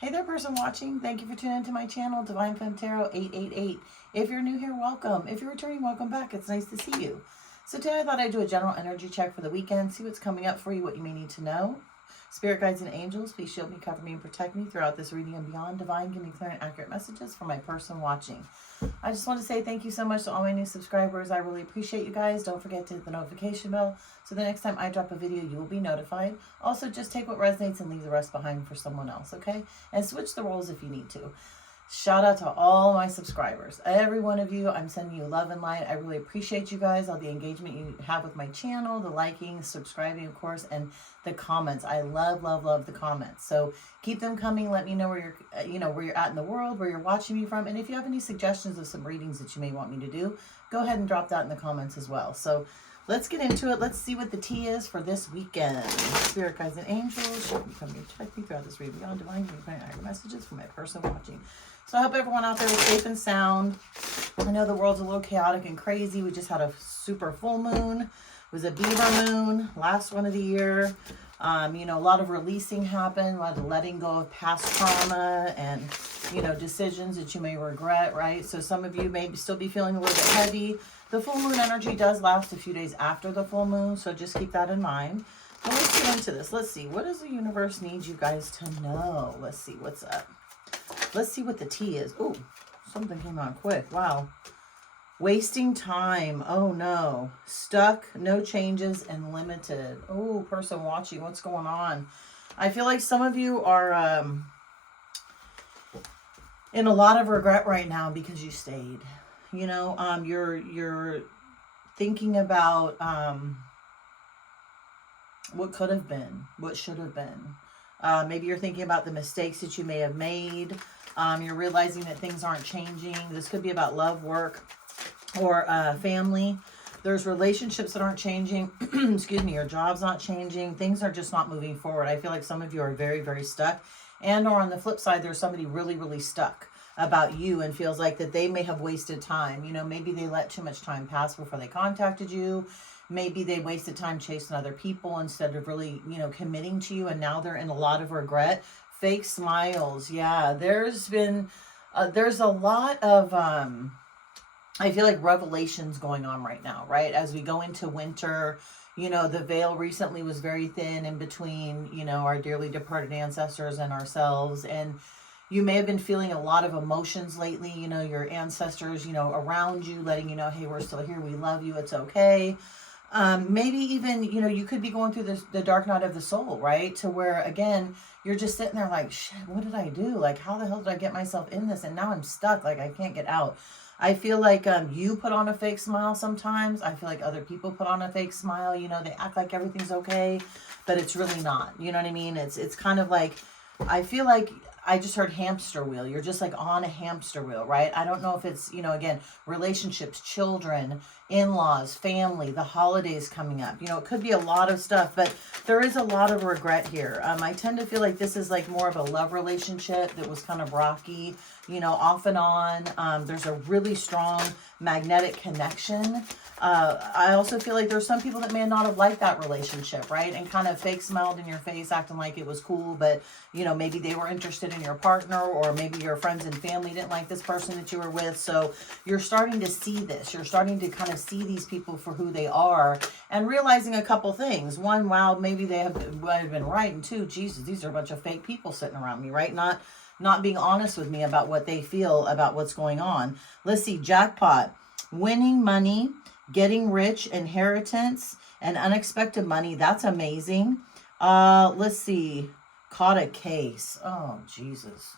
Hey there, person watching. Thank you for tuning into my channel, Divine Femme Tarot 888. If you're new here, welcome. If you're returning, welcome back. It's nice to see you. So today I thought I'd do a general energy check for the weekend, see what's coming up for you, what you may need to know. Spirit guides and angels, please shield me, cover me, and protect me throughout this reading and beyond. Divine, give me clear and accurate messages for my person watching. I just want to say thank you so much to all my new subscribers. I really appreciate you guys. Don't forget to hit the notification bell so the next time I drop a video, you will be notified. Also, just take what resonates and leave the rest behind for someone else, okay? And switch the roles if you need to. Shout out to all my subscribers. Every one of you, I'm sending you love and light. I really appreciate you guys, all the engagement you have with my channel, the liking, subscribing, of course, and the comments. I love, love, love the comments. So keep them coming. Let me know where where you're at in the world, where you're watching me from. And if you have any suggestions of some readings that you may want me to do, go ahead and drop that in the comments as well. So let's get into it. Let's see what the tea is for this weekend. Spirit guides and angels, should be coming to protect me throughout this reading beyond. Divine, give me messages for my person watching. So I hope everyone out there is safe and sound. I know the world's a little chaotic and crazy. We just had a super full moon. It was a beaver moon, last one of the year. A lot of releasing happened, a lot of letting go of past trauma and, decisions that you may regret, right? So some of you may still be feeling a little bit heavy. The full moon energy does last a few days after the full moon, so just keep that in mind. But let's get into this. Let's see. What does the universe need you guys to know? Let's see what's up. Let's see what the tea is. Ooh, something came on quick. Wow. Wasting time. Oh, no. Stuck, no changes, and limited. Oh, person watching, what's going on? I feel like some of you are in a lot of regret right now because you stayed. You're thinking about what could have been, what should have been. Maybe you're thinking about the mistakes that you may have made. You're realizing that things aren't changing. This could be about love, work, or family. There's relationships that aren't changing. Excuse me, your job's not changing. Things are just not moving forward. I feel like some of you are very, very stuck. And or on the flip side, there's somebody really, really stuck about you and feels like that they may have wasted time. Maybe they let too much time pass before they contacted you. Maybe they wasted time chasing other people instead of really, committing to you. And now they're in a lot of regret. Fake smiles. Yeah, there's a lot of, I feel like revelations going on right now, right? As we go into winter, the veil recently was very thin in between, our dearly departed ancestors and ourselves. And you may have been feeling a lot of emotions lately, your ancestors, around you, letting you know, hey, we're still here. We love you. It's okay. Maybe even, you could be going through the dark night of the soul, right? To where, again, you're just sitting there like, shit, what did I do? Like, how the hell did I get myself in this? And now I'm stuck. Like, I can't get out. I feel like you put on a fake smile sometimes. I feel like other people put on a fake smile. They act like everything's okay, but it's really not. You know what I mean? It's kind of like, I feel like I just heard hamster wheel. You're just like on a hamster wheel, right? I don't know if it's, again, relationships, children, in-laws, family, the holidays coming up. It could be a lot of stuff, but there is a lot of regret here. I tend to feel like this is like more of a love relationship that was kind of rocky, off and on. There's a really strong magnetic connection. I also feel like there's some people that may not have liked that relationship, right? And kind of fake smiled in your face, acting like it was cool, but, maybe they were interested in your partner, or maybe your friends and family didn't like this person that you were with. So you're starting to see this. You're starting to kind of see these people for who they are and realizing a couple things. One, wow, maybe they might have been right. And two, Jesus, these are a bunch of fake people sitting around me, right? Not being honest with me about what they feel about what's going on. Let's see, jackpot, winning money, getting rich, inheritance, and unexpected money. That's amazing. Let's see. Caught a case. Oh, Jesus.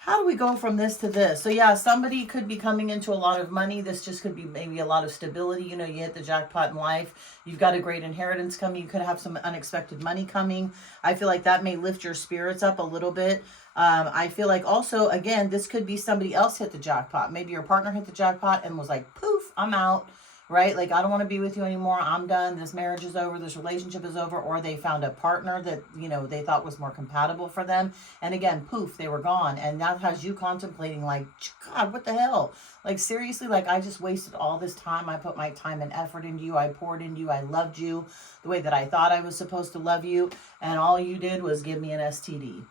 How do we go from this to this? So yeah, somebody could be coming into a lot of money. This just could be maybe a lot of stability. You hit the jackpot in life. You've got a great inheritance coming. You could have some unexpected money coming. I feel like that may lift your spirits up a little bit. I feel like also, again, this could be somebody else hit the jackpot. Maybe your partner hit the jackpot and was like, poof, I'm out. Right? Like, I don't want to be with you anymore. I'm done. This marriage is over. This relationship is over. Or they found a partner that, they thought was more compatible for them. And again, poof, they were gone. And that has you contemplating like, God, what the hell? Like, seriously, like, I just wasted all this time. I put my time and effort into you. I poured into you. I loved you the way that I thought I was supposed to love you. And all you did was give me an STD.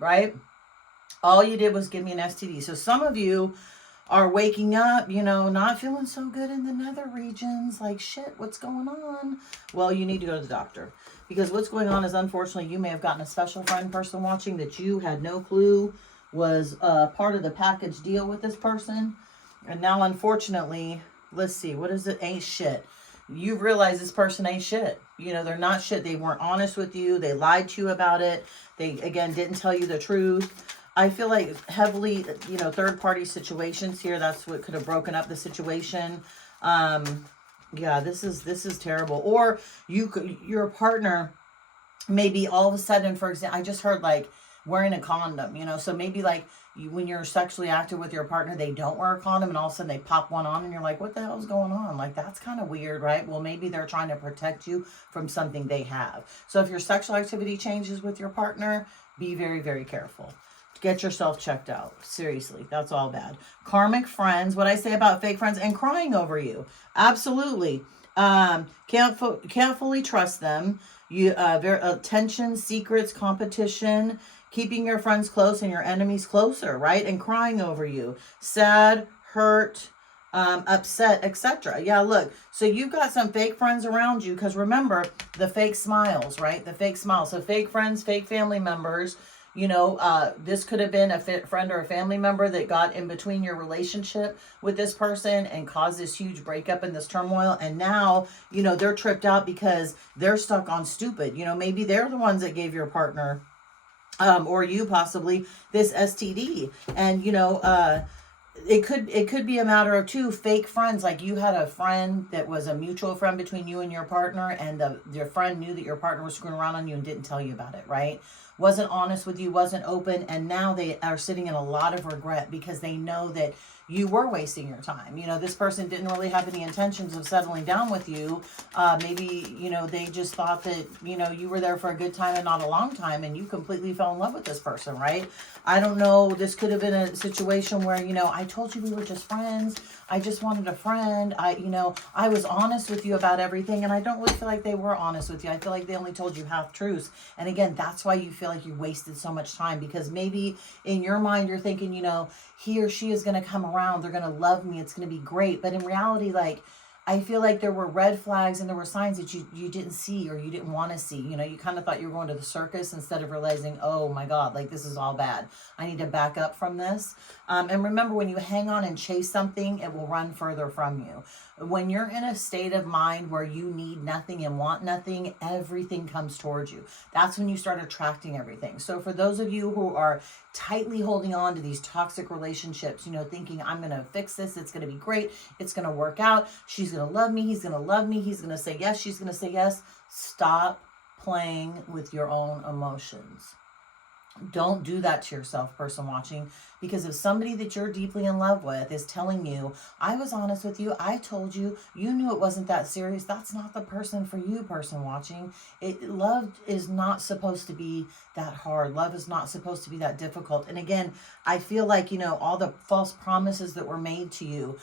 Right? All you did was give me an STD. So some of you are waking up, you know, not feeling so good in the nether regions. Like, shit, what's going on? Well, you need to go to the doctor. Because what's going on is, unfortunately, you may have gotten a special friend person watching that you had no clue was part of the package deal with this person. And now, unfortunately, let's see, what is it? Ain't shit. You realize this person ain't shit. You know, they're not shit. They weren't honest with you. They lied to you about it. They, again, didn't tell you the truth. I feel like heavily, you know, third-party situations here. That's what could have broken up the situation. Yeah, this is terrible. Or your partner, maybe all of a sudden, for example, I just heard like wearing a condom, you know, so maybe like when you're sexually active with your partner, they don't wear a condom and all of a sudden they pop one on and you're like, what the hell is going on? Like, that's kind of weird, right? Well, maybe they're trying to protect you from something they have. So if your sexual activity changes with your partner, be very, very careful. Get yourself checked out. Seriously, that's all bad. Karmic friends, what I say about fake friends and crying over you. Absolutely. Can't fully trust them. You tension, secrets, competition, keeping your friends close and your enemies closer, right? And crying over you. Sad, hurt, upset, etc. Yeah, look, so you've got some fake friends around you, because remember the fake smiles, right? The fake smiles. So fake friends, fake family members. You know, this could have been a friend or a family member that got in between your relationship with this person and caused this huge breakup and this turmoil. And now, you know, they're tripped out because they're stuck on stupid. You know, maybe they're the ones that gave your partner, or you possibly, this STD. And, you know, it could be a matter of two fake friends. Like you had a friend that was a mutual friend between you and your partner, and your friend knew that your partner was screwing around on you and didn't tell you about it, right? Wasn't honest with you, wasn't open, and now they are sitting in a lot of regret because they know that you were wasting your time. You know, this person didn't really have any intentions of settling down with you. Maybe, you know, they just thought that, you know, you were there for a good time and not a long time, and you completely fell in love with this person, right? I don't know. This could have been a situation where, you know, I told you we were just friends. I just wanted a friend. I was honest with you about everything, and I don't really feel like they were honest with you. I feel like they only told you half truths. And again, that's why you feel like you wasted so much time, because maybe in your mind you're thinking, you know, he or she is going to come around. They're going to love me. It's going to be great. But in reality, like, I feel like there were red flags and there were signs that you didn't see or you didn't want to see. You know, you kind of thought you were going to the circus instead of realizing, oh my God, like this is all bad. I need to back up from this. And remember, when you hang on and chase something, it will run further from you. When you're in a state of mind where you need nothing and want nothing, everything comes towards you. That's when you start attracting everything. So for those of you who are tightly holding on to these toxic relationships, you know, thinking I'm going to fix this, it's going to be great, it's going to work out, she's going to love me, he's going to love me, he's going to say yes, she's going to say yes. Stop playing with your own emotions. Don't do that to yourself, person watching, because if somebody that you're deeply in love with is telling you, I was honest with you, I told you, you knew it wasn't that serious, that's not the person for you, person watching. Love is not supposed to be that hard. Love is not supposed to be that difficult. And again, I feel like, you know, all the false promises that were made to you,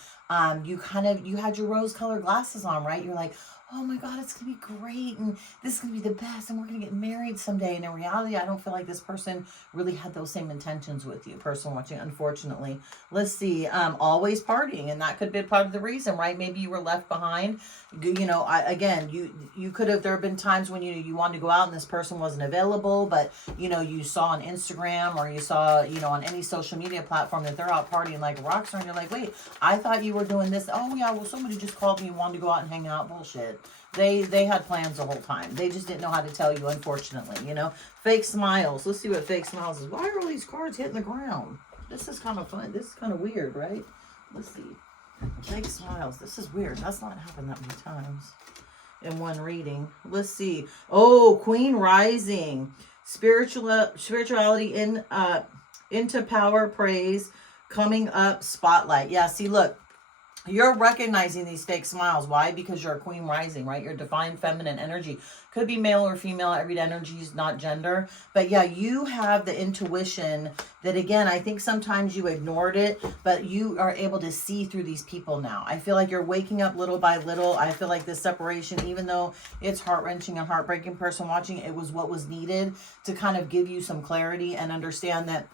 you had your rose-colored glasses on, right? You're like, oh my God, it's going to be great, and this is going to be the best, and we're going to get married someday. And in reality, I don't feel like this person really had those same intentions with you, person watching, unfortunately. Let's see, always partying, and that could be part of the reason, right? Maybe you were left behind. You know, you could have, there have been times when you wanted to go out and this person wasn't available, but, you know, you saw on Instagram or you saw, you know, on any social media platform that they're out partying like a rock star, and you're like, wait, I thought you were doing this. Oh yeah, well, somebody just called me and wanted to go out and hang out. Bullshit. They had plans the whole time. They just didn't know how to tell you, unfortunately, you know. Fake smiles. Let's see what fake smiles is. Why are all these cards hitting the ground? This is kind of fun. This is kind of weird, right? Let's see. Fake smiles. This is weird. That's not happened that many times in one reading. Let's see. Oh, Queen Rising. Spirituality into power, praise, coming up, spotlight. Yeah, see, look. You're recognizing these fake smiles. Why? Because you're a Queen Rising, right? Your divine feminine energy. Could be male or female. Every energy is not gender. But yeah, you have the intuition that, again, I think sometimes you ignored it, but you are able to see through these people now. I feel like you're waking up little by little. I feel like this separation, even though it's heart-wrenching and heartbreaking, person watching, it was what was needed to kind of give you some clarity and understand that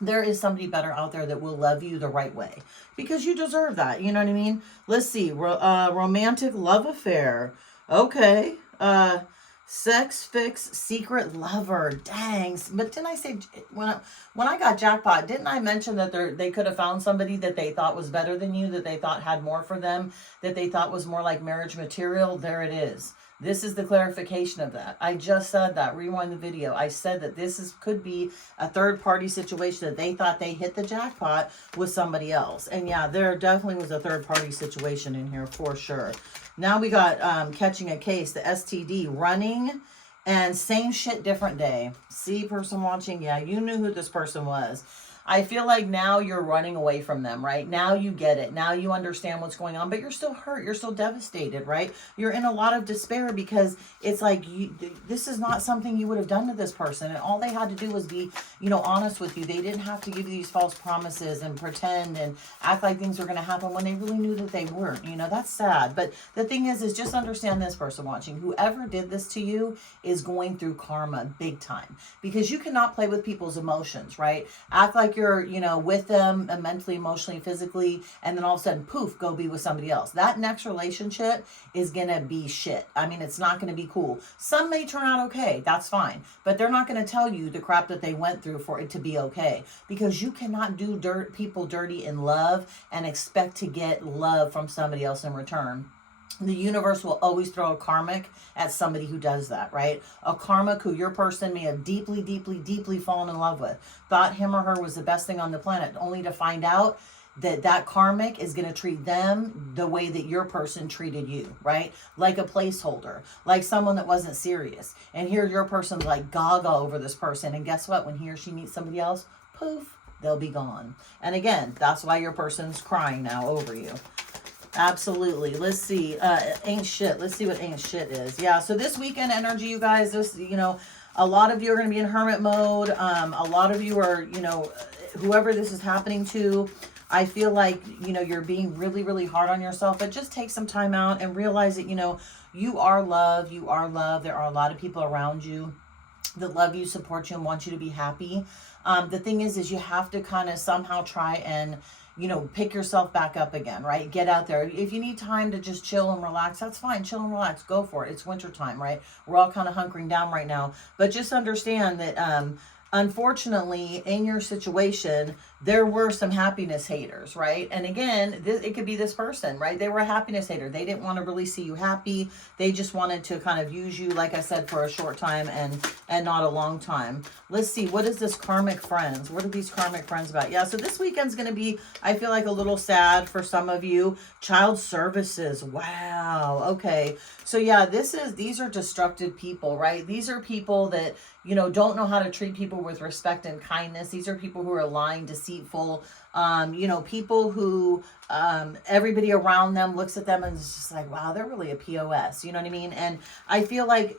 there is somebody better out there that will love you the right way because you deserve that. You know what I mean? Let's see. Romantic love affair. Okay. Sex fix secret lover. Dang. But didn't I say when I got jackpot, didn't I mention that they could have found somebody that they thought was better than you, that they thought had more for them, that they thought was more like marriage material? There it is. This is the clarification of that. I just said that. Rewind the video. I said that could be a third party situation, that they thought they hit the jackpot with somebody else. And yeah, there definitely was a third party situation in here for sure. Now we got catching a case, the STD, running, and same shit, different day. See, person watching, yeah, you knew who this person was. I feel like now you're running away from them, right? Now you get it. Now you understand what's going on, but you're still hurt. You're still devastated, right? You're in a lot of despair because it's like, this is not something you would have done to this person. And all they had to do was be, honest with you. They didn't have to give you these false promises and pretend and act like things were going to happen when they really knew that they weren't. That's sad. But the thing is just understand this, person watching. Whoever did this to you is going through karma big time, because you cannot play with people's emotions, right? Act like you're, with them mentally, emotionally, physically, and then all of a sudden, poof, go be with somebody else. That next relationship is going to be shit. I mean, it's not going to be cool. Some may turn out okay. That's fine. But they're not going to tell you the crap that they went through for it to be okay, because you cannot do people dirty in love and expect to get love from somebody else in return. The universe will always throw a karmic at somebody who does that, right? A karmic who your person may have deeply, deeply, deeply fallen in love with, thought him or her was the best thing on the planet, only to find out that karmic is going to treat them the way that your person treated you, right? Like a placeholder, like someone that wasn't serious. And here your person's like gaga over this person. And guess what? When he or she meets somebody else, poof, they'll be gone. And again, that's why your person's crying now over you. Absolutely. Let's see. Ain't shit. Let's see what ain't shit is. Yeah. So this weekend energy, you guys, a lot of you are going to be in hermit mode. A lot of you are, whoever this is happening to, I feel like, you're being really, really hard on yourself, but just take some time out and realize that, you are love. You are love. There are a lot of people around you that love you, support you, and want you to be happy. The thing is you have to kind of somehow try and, pick yourself back up again, right? Get out there. If you need time to just chill and relax, that's fine. Chill and relax. Go for it. It's winter time, right? We're all kind of hunkering down right now. But just understand that, unfortunately, in your situation, there were some happiness haters, right? And again, it could be this person, right? They were a happiness hater. They didn't want to really see you happy. They just wanted to kind of use you, like I said, for a short time and not a long time. Let's see. What is this karmic friends? What are these karmic friends about? Yeah, so this weekend's going to be, I feel like, a little sad for some of you. Child services. Wow. Okay. So yeah, these are destructive people, right? These are people that, don't know how to treat people with respect and kindness. These are people who are lying, deceitful, people who everybody around them looks at them and is just like, wow, they're really a POS. You know what I mean? And I feel like,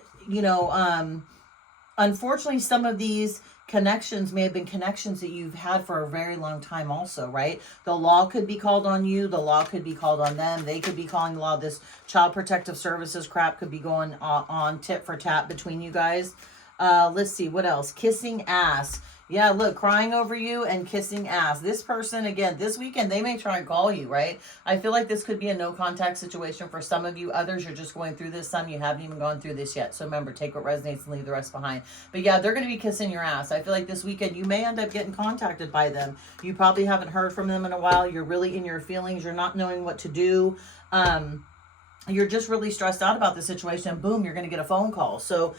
unfortunately, some of these connections may have been connections that you've had for a very long time also, right? The law could be called on you. The law could be called on them. They could be calling the law. This child protective services crap could be going on tit for tat between you guys. Let's see, what else? Kissing ass. Yeah, look, crying over you and kissing ass. This person, again, this weekend, they may try and call you, right? I feel like this could be a no contact situation for some of you. Others, you're just going through this. Some, you haven't even gone through this yet. So remember, take what resonates and leave the rest behind. But yeah, they're going to be kissing your ass. I feel like this weekend, you may end up getting contacted by them. You probably haven't heard from them in a while. You're really in your feelings. You're not knowing what to do. You're just really stressed out about the situation. Boom, you're going to get a phone call. So,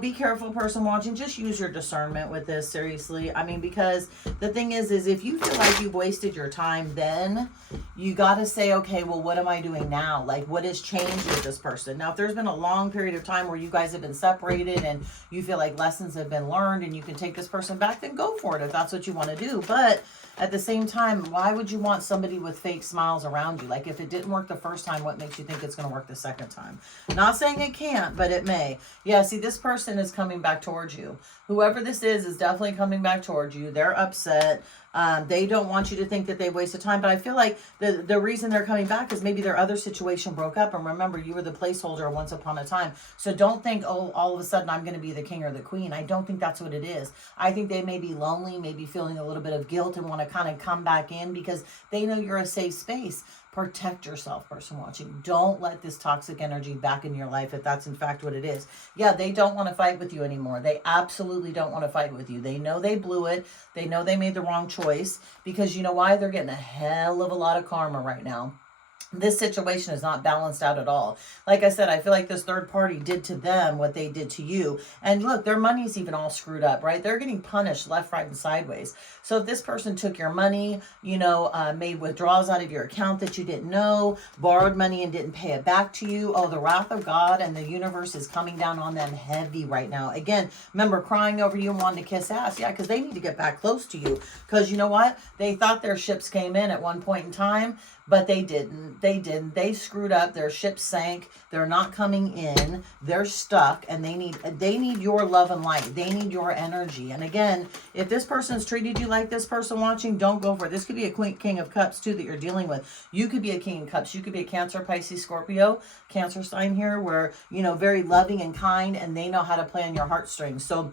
be careful, person watching. Just use your discernment with this, seriously. I mean, because the thing is if you feel like you've wasted your time, then you got to say, okay, well, what am I doing now? Like, what has changed with this person? Now, if there's been a long period of time where you guys have been separated and you feel like lessons have been learned and you can take this person back, then go for it if that's what you want to do. But at the same time, why would you want somebody with fake smiles around you? Like, if it didn't work the first time, what makes you think it's going to work the second time? Not saying it can't, but it may. Yeah, see, this person is coming back towards you. Whoever this is definitely coming back towards you. They're upset. They don't want you to think that they wasted time, but I feel like the reason they're coming back is maybe their other situation broke up. And remember, you were the placeholder once upon a time. So don't think, oh, all of a sudden I'm going to be the king or the queen. I don't think that's what it is. I think they may be lonely, maybe feeling a little bit of guilt and want to kind of come back in because they know you're a safe space. Protect yourself, person watching. Don't let this toxic energy back in your life if that's in fact what it is. Yeah, they don't want to fight with you anymore. They absolutely don't want to fight with you. They know they blew it. They know they made the wrong choice because you know why? They're getting a hell of a lot of karma right now. This situation is not balanced out at all. Like I said, I feel like this third party did to them what they did to you. And look, their money's even all screwed up, right? They're getting punished left, right, and sideways. So if this person took your money, made withdrawals out of your account that you didn't know, borrowed money and didn't pay it back to you, oh, the wrath of God and the universe is coming down on them heavy right now. Again, remember crying over you and wanting to kiss ass. Yeah, because they need to get back close to you. Because you know what? They thought their ships came in at one point in time, but they didn't. They screwed up. Their ship sank. They're not coming in. They're stuck, and they need your love and light. They need your energy. And again, if this person's treated you like this person watching, don't go for it. This could be a queen, king of cups too that you're dealing with. You could be a king of cups. You could be a Cancer, Pisces, Scorpio, Cancer sign here, where very loving and kind, and they know how to play on your heartstrings. So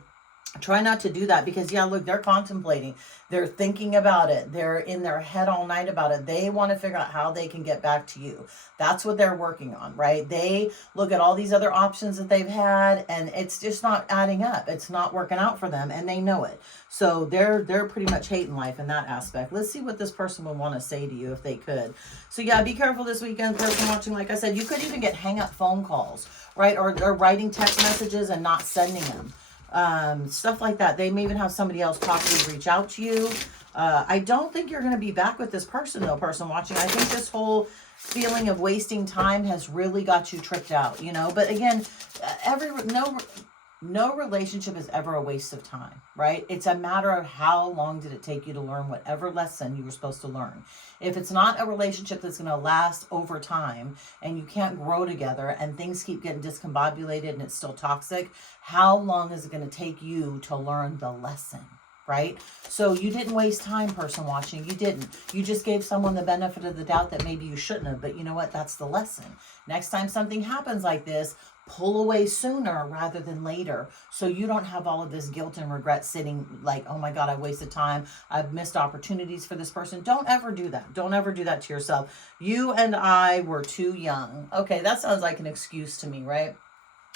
try not to do that because, yeah, look, they're contemplating. They're thinking about it. They're in their head all night about it. They want to figure out how they can get back to you. That's what they're working on, right? They look at all these other options that they've had, and it's just not adding up. It's not working out for them, and they know it. So they're pretty much hating life in that aspect. Let's see what this person would want to say to you if they could. So, yeah, be careful this weekend, person watching. Like I said, you could even get hang-up phone calls, right? Or writing text messages and not sending them. Stuff like that. They may even have somebody else possibly reach out to you. I don't think you're going to be back with this person though, person watching. I think this whole feeling of wasting time has really got you tricked out, but again, no relationship is ever a waste of time, right? It's a matter of how long did it take you to learn whatever lesson you were supposed to learn. If it's not a relationship that's going to last over time and you can't grow together and things keep getting discombobulated and it's still toxic, how long is it going to take you to learn the lesson? Right? So you didn't waste time, person watching. You didn't. You just gave someone the benefit of the doubt that maybe you shouldn't have. But you know what? That's the lesson. Next time something happens like this, pull away sooner rather than later. So you don't have all of this guilt and regret sitting like, oh my God, I wasted time. I've missed opportunities for this person. Don't ever do that. Don't ever do that to yourself. You and I were too young. Okay, that sounds like an excuse to me, right?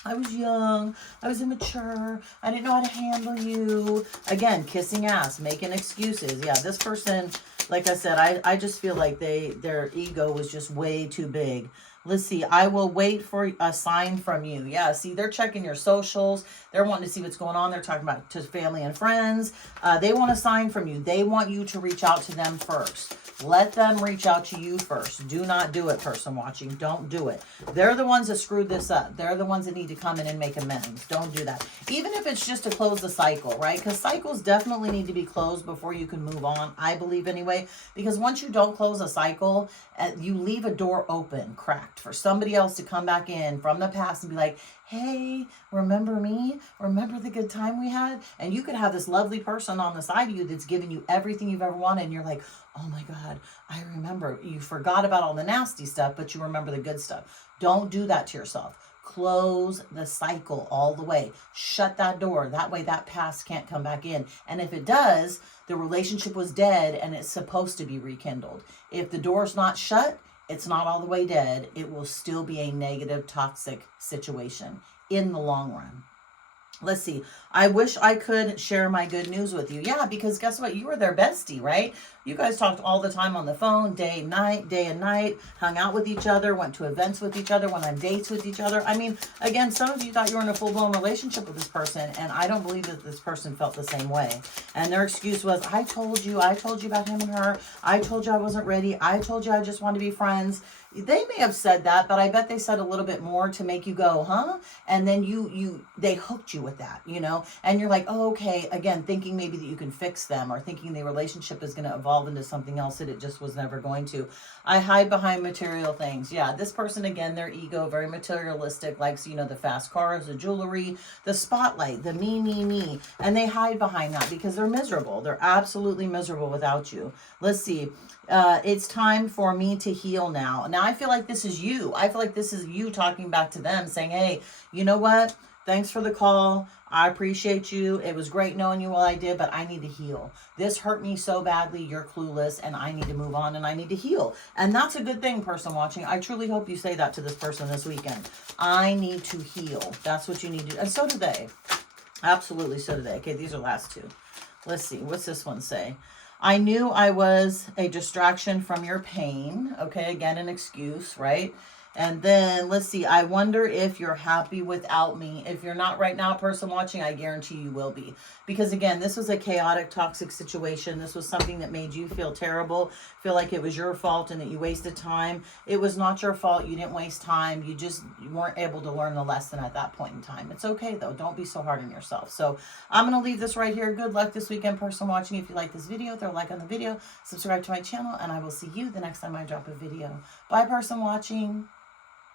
I was young, I was immature, I didn't know how to handle you. Again, kissing ass, making excuses. Yeah, this person, like I said, I just feel like their ego was just way too big. Let's see, I will wait for a sign from you. Yeah, see, they're checking your socials. They're wanting to see what's going on. They're talking about to family and friends. They want a sign from you. They want you to reach out to them first. Let them reach out to you first. Do not do it, person watching. Don't do it. They're the ones that screwed this up. They're the ones that need to come in and make amends. Don't do that. Even if it's just to close the cycle, right? Because cycles definitely need to be closed before you can move on, I believe anyway. Because once you don't close a cycle, you leave a door open, cracked, for somebody else to come back in from the past and be like, hey, remember me? Remember the good time we had? And you could have this lovely person on the side of you that's giving you everything you've ever wanted. And you're like, oh my God, I remember. You forgot about all the nasty stuff, but you remember the good stuff. Don't do that to yourself. Close the cycle all the way. Shut that door. That way that past can't come back in. And if it does, the relationship was dead and it's supposed to be rekindled. If the door's not shut, it's not all the way dead. It will still be a negative, toxic situation in the long run. Let's see. I wish I could share my good news with you. Yeah, because guess what? You were their bestie, right? You guys talked all the time on the phone, day and night, hung out with each other, went to events with each other, went on dates with each other. I mean, again, some of you thought you were in a full-blown relationship with this person, and I don't believe that this person felt the same way. And their excuse was, I told you about him and her. I told you I wasn't ready. I told you I just wanted to be friends. They may have said that, but I bet they said a little bit more to make you go, huh? And then they hooked you with that, know, and you're like, oh, okay, again, thinking maybe that you can fix them, or thinking the relationship is going to evolve into something else that it just was never going to. I hide behind material things. Yeah, this person, again, their ego, very materialistic, likes, you know, the fast cars, the jewelry, the spotlight, the me, and they hide behind that because they're miserable. They're absolutely miserable without you. Let's see. It's time for me to heal now. Now, I feel like this is you. I feel like this is you talking back to them saying, hey, you know what? Thanks for the call. I appreciate you. It was great knowing you while I did, but I need to heal. This hurt me so badly. You're clueless, and I need to move on, and I need to heal. And that's a good thing, person watching. I truly hope you say that to this person this weekend. I need to heal. That's what you need to do. And so do they. Absolutely, so do they. Okay, these are last two. Let's see. What's this one say? I knew I was a distraction from your pain. Okay, again, an excuse, right? And then, let's see, I wonder if you're happy without me. If you're not right now, person watching, I guarantee you will be. Because, again, this was a chaotic, toxic situation. This was something that made you feel terrible, feel like it was your fault and that you wasted time. It was not your fault. You didn't waste time. You weren't able to learn the lesson at that point in time. It's okay, though. Don't be so hard on yourself. So, I'm going to leave this right here. Good luck this weekend, person watching. If you like this video, throw a like on the video, subscribe to my channel, and I will see you the next time I drop a video. Bye, person watching.